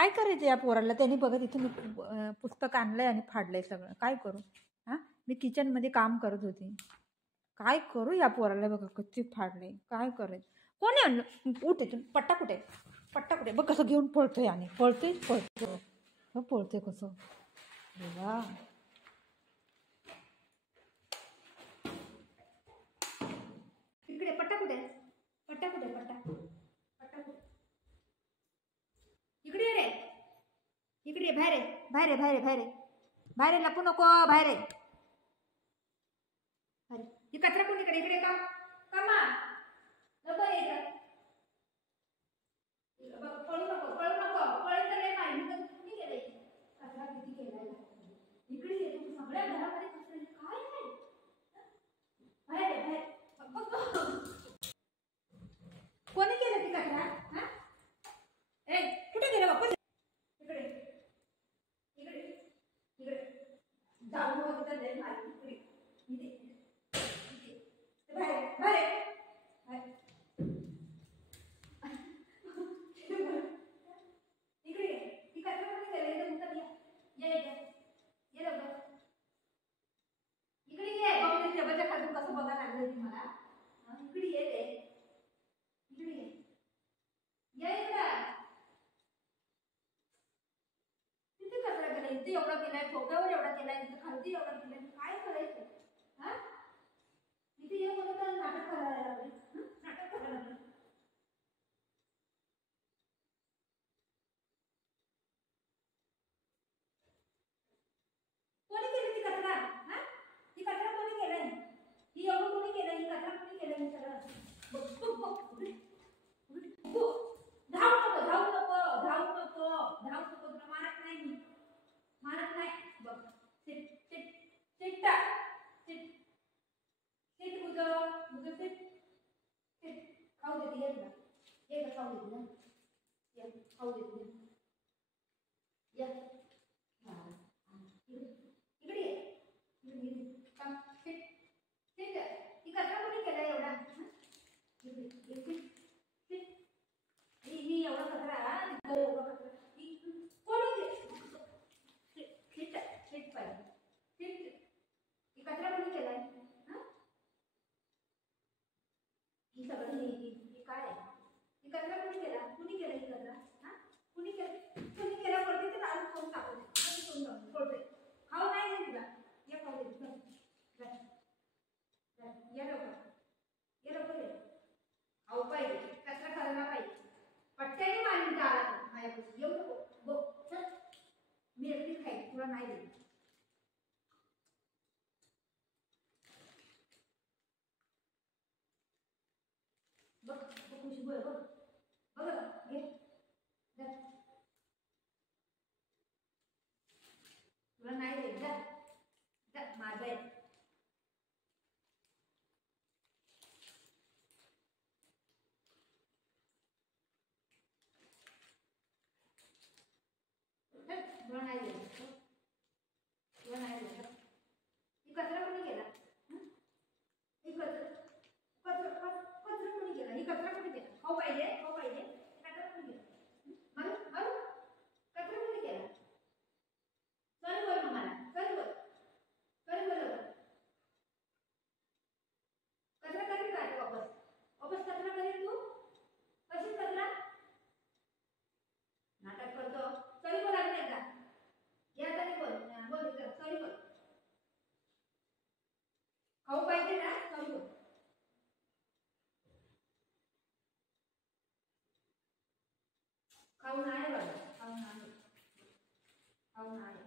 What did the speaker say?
काय करायचं या पोराला? त्यांनी बघत इथं मी पुस्तक आणलंय आणि फाडलंय सगळं. काय करू? हां, मी किचनमध्ये काम करत होती. काय करू या पोराला? बघा कच्ची फाडले. काय करायचं? कोणी आणलं? उठ इथून. पट्टा कुठे? पट्टा कुठे? बघ कसं घेऊन पळतोय आणि पळतोय पळतोय कसं. देवा. इकडे पट्टा कुठे? पट्टा कुठे? पट्टा कुठे? इकडे रे. इकडे बाहेर लपू नको. बाहेर ही कचरा कोण इकडे का मा नको यायचं. पळू नको पळी तर नाही पाहिजे. किती केलंय कचरा, किती केलाय. इकडे ये तू. सगळ्या घरामध्ये कचरा. काय नाही बाहेर कोणी केलं ती कचरा? हा ए कुठे गेलं बाप्पा? इकडे इकडे इकडे जाऊ नको तिथं. दे मारी इकडे बाहेर इकडे ती कचरा कोणी केलं? ये लवकर इकडे ये. बघ टेबलच्या खालून कसं बघा लागलं ती मला. इकडे ये रे. इकडे ये इकडं. किती कचरा केलाय? इथे एवढा केलाय, ठोक्यावर एवढा केलाय, इथे खालती एवढा केलाय. काय करायचं? हा इथे ये कोणी तर नाटक करायला लागले. नाटक करायला लागले. कोणी केली ती कचरा? हा ती कचरा कोणी केलाय? ही एवढं कोणी केलं? ही कचरा कोणी केलं? मी सगळं धावू नको. तुला मारत नाही मी. मारत नाही. बघ सिट मुझं सिट खाऊ देते. ये खाऊ देते. खाऊ देते. या इकडे ये. काम सिट ही कचरा कोणी केला एवढा? ही एवढा कचरा कोणी सिट पाहिजे. ही कचरा कोणी केलाय? ही सगळं ही काय आहे? ही कचरा कोणी केला? कुणी केला ही कचरा? कुणी केला? पडते तर आलू खाऊन टाकू पडते. खाऊ नाही तुला. या खाऊ दे. ये लवकर खाऊ पाहिजे. कचरा करायला पाहिजे. पट्ट्याने मारून आला माझ्यापासून. येऊ नको. बघ मी एकटी खाईल. तुला नाही देत. बघ खुशबू आहे. बघ घे. तुला नाही देत. जा माझा आहे. तुला नाही देत. ही कचरा कोणी केला? ही कचरा कोणी केला? ही कचरा कोणी केला? खाऊ पाहिजे. कचरा कोणी केला? मारू कचरा कोणी केला? चल बोल मला. चल बोल कचरा करीत राहते. वापस कचरा करीत तू. कशी कचरा नाटक करतो. चल बोल अजून एकदा. या तरी बोल सॉरी बोल. खाऊ पाहिजे ना? सॉरी बोल. खाऊ नाही बाबा. खाऊ नाही.